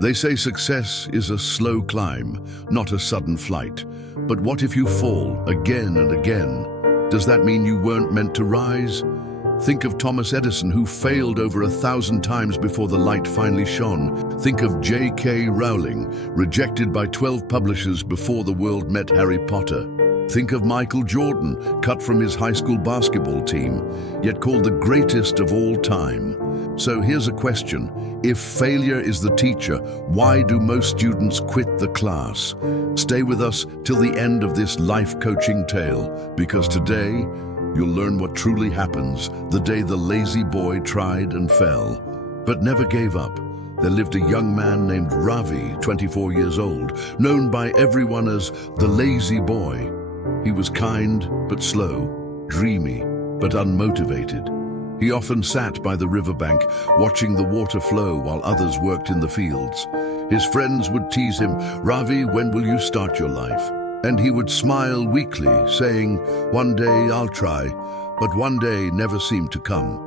They say success is a slow climb, not a sudden flight. But what if you fall again and again? Does that mean you weren't meant to rise? Think of Thomas Edison, who failed over 1,000 times before the light finally shone. Think of J.K. Rowling, rejected by 12 publishers before the world met Harry Potter. Think of Michael Jordan, cut from his high school basketball team, yet called the greatest of all time. So here's a question. If failure is the teacher, why do most students quit the class? Stay with us till the end of this life coaching tale, because today you'll learn what truly happens the day the lazy boy tried and fell, but never gave up. There lived a young man named Ravi, 24 years old, known by everyone as the lazy boy. He was kind but slow, dreamy but unmotivated. He often sat by the riverbank, watching the water flow while others worked in the fields. His friends would tease him, "Ravi, when will you start your life?" And he would smile weakly, saying, "One day I'll try," but one day never seemed to come.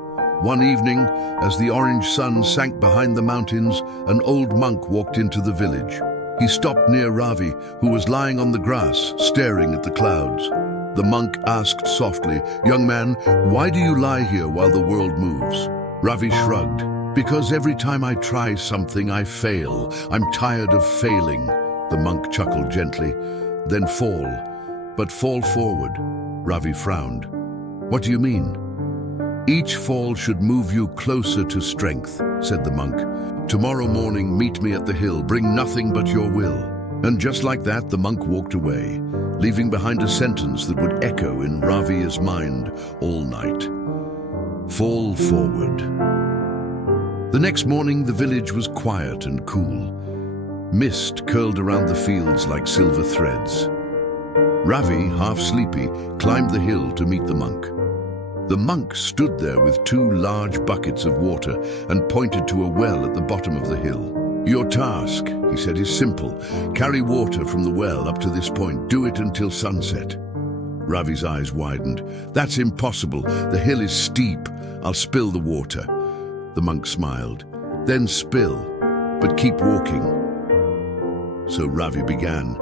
One evening, as the orange sun sank behind the mountains, an old monk walked into the village. He stopped near Ravi, who was lying on the grass, staring at the clouds. The monk asked softly, "Young man, why do you lie here while the world moves?" Ravi shrugged. "Because every time I try something, I fail. I'm tired of failing." The monk chuckled gently. "Then fall, but fall forward." Ravi frowned. "What do you mean?" "Each fall should move you closer to strength," said the monk. "Tomorrow morning, meet me at the hill. Bring nothing but your will." And just like that, the monk walked away, leaving behind a sentence that would echo in Ravi's mind all night. Fall forward. The next morning, the village was quiet and cool. Mist curled around the fields like silver threads. Ravi, half sleepy, climbed the hill to meet the monk. The monk stood there with 2 large buckets of water and pointed to a well at the bottom of the hill. "Your task," he said, "is simple. Carry water from the well up to this point. Do it until sunset." Ravi's eyes widened. "That's impossible. The hill is steep. I'll spill the water." The monk smiled. "Then spill, but keep walking." So Ravi began.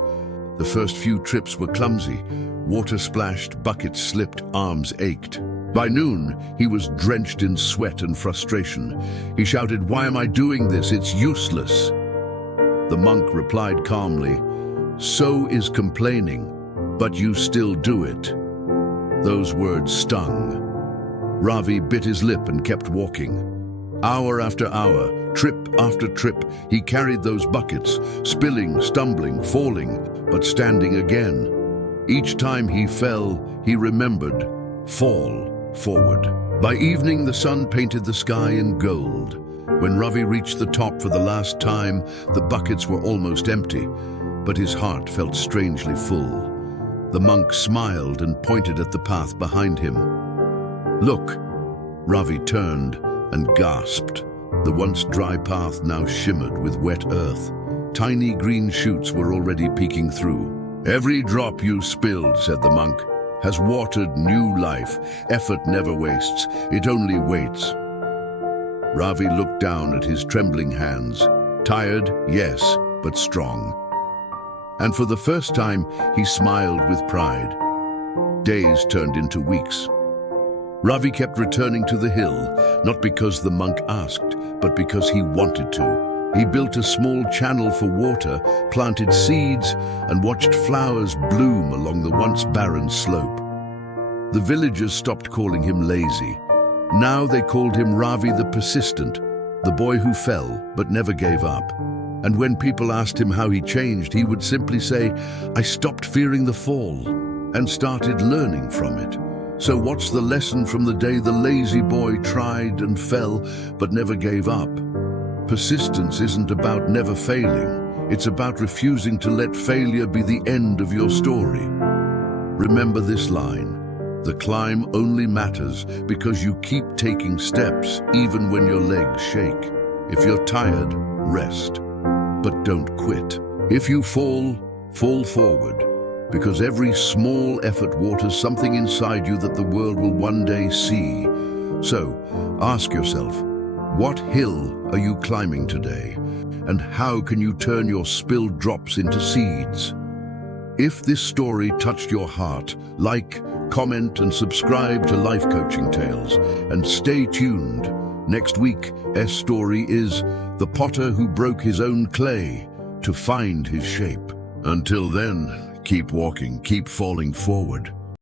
The first few trips were clumsy. Water splashed, buckets slipped, arms ached. By noon, he was drenched in sweat and frustration. He shouted, "Why am I doing this? It's useless." The monk replied calmly, "So is complaining, but you still do it." Those words stung. Ravi bit his lip and kept walking. Hour after hour, trip after trip, he carried those buckets, spilling, stumbling, falling, but standing again. Each time he fell, he remembered, fall forward. By evening, the sun painted the sky in gold. When Ravi reached the top for the last time, the buckets were almost empty, but his heart felt strangely full. The monk smiled and pointed at the path behind him. "Look!" Ravi turned and gasped. The once dry path now shimmered with wet earth. Tiny green shoots were already peeking through. "Every drop you spilled," said the monk, "has watered new life. Effort never wastes, it only waits." Ravi looked down at his trembling hands. Tired, yes, but strong. And for the first time, he smiled with pride. Days turned into weeks. Ravi kept returning to the hill, not because the monk asked, but because he wanted to. He built a small channel for water, planted seeds, and watched flowers bloom along the once barren slope. The villagers stopped calling him lazy. Now they called him Ravi the persistent, the boy who fell but never gave up. And when people asked him how he changed, he would simply say, "I stopped fearing the fall and started learning from it." So what's the lesson from the day the lazy boy tried and fell but never gave up? Persistence isn't about never failing. It's about refusing to let failure be the end of your story. Remember this line: the climb only matters because you keep taking steps even when your legs shake. If you're tired, rest, but don't quit. If you fall, fall forward, because every small effort waters something inside you that the world will one day see. So, ask yourself, What hill are you climbing today? And how can you turn your spilled drops into seeds? If this story touched your heart, like, comment, and subscribe to Life Coaching Tales. And stay tuned. Next week, S story is the potter who broke his own clay to find his shape. Until then, keep walking, keep falling forward.